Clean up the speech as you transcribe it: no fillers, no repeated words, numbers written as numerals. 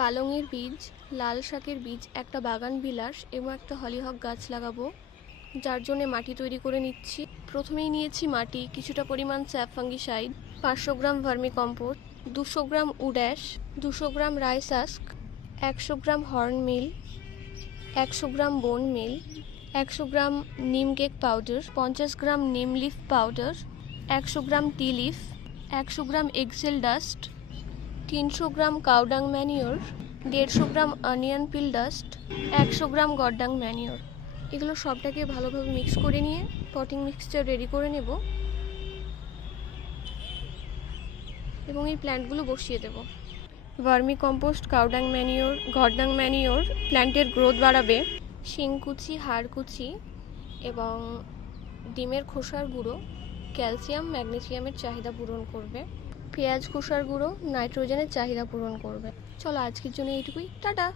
পালংয়ের বীজ, লাল শাকের বীজ, একটা বাগান বিলাস এবং একটা হলিহক গাছ লাগাবো, যার জন্য মাটি তৈরি করে নিচ্ছি। প্রথমেই নিয়েছি মাটি, কিছুটা পরিমাণ স্যাপ fungicide, 500 gram vermicompost, 200 gram wood ash, 200 gram rice husk, 100 gram horn meal, 100 gram bone meal, 100 গ্রাম নিম কেক পাউডার, 50 গ্রাম নিম লিফ পাউডার, 100 গ্রাম টি লিফ, 100 গ্রাম এগসেল ডাস্ট, 300 গ্রাম কাউডাং ম্যানিওর, 150 গ্রাম অনিয়ন পিল ডাস্ট, 100 গ্রাম গডডাং ম্যানিওর। এগুলো সবটাকে ভালোভাবে মিক্স করে নিয়ে পটিং মিক্সচার রেডি করে নেব এবং এই প্ল্যান্টগুলো বসিয়ে দেব। Vermicompost, cow dung manure, goat dung manure প্ল্যান্টের গ্রোথ বাড়াবে। শিংকুচি, হাড়কুচি এবং ডিমের খোসার গুঁড়ো ক্যালসিয়াম ম্যাগনেসিয়ামের চাহিদা পূরণ করবে। পেঁয়াজ খোসার গুঁড়ো নাইট্রোজেনের চাহিদা পূরণ করবে। চলো আজকের জন্য এইটুকুই, টাটা।